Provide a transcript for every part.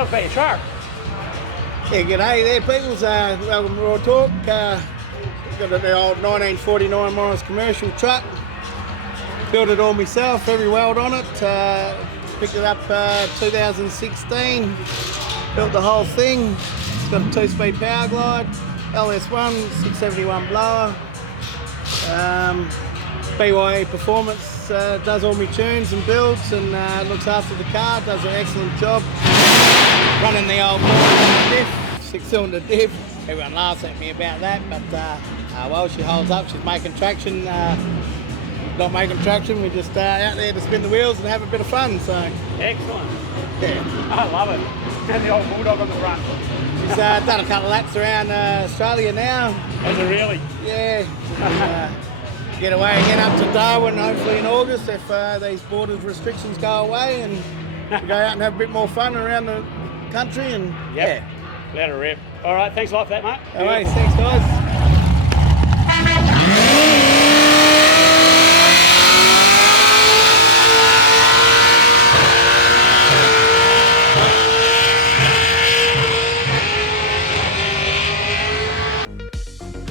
Talk about your truck. Yeah, g'day there, peoples. Welcome to Raw Talk. Got the old 1949 Morris commercial truck. Built it all myself, every weld on it. Picked it up 2016. Built the whole thing. It's got a 2-speed power glide, LS1, 671 blower. BYE Performance does all my tunes and builds and looks after the car, does an excellent job. Running the old diff, 6-cylinder diff. Everyone laughs at me about that, but well, she holds up. She's making traction. Not making traction, we're just out there to spin the wheels and have a bit of fun. So Excellent. yeah, I love it. And the old bulldog on the front. she's done a couple of laps around Australia now. Is it really? Yeah. Get away again up to Darwin, hopefully in August, if these border restrictions go away, and we go out and have a bit more fun around the country. And Yep. Let her rip. All right, thanks a lot for that, mate. yeah. Anyway, thanks guys.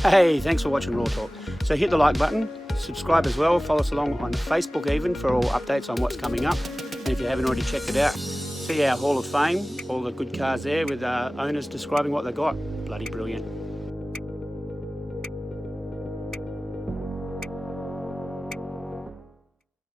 Hey, thanks for watching Raw Talk. So hit the like button, subscribe as well, follow us along on Facebook even for all updates on what's coming up. And if you haven't already checked it out, see our Hall of Fame, all the good cars there with owners describing what they got. Bloody brilliant.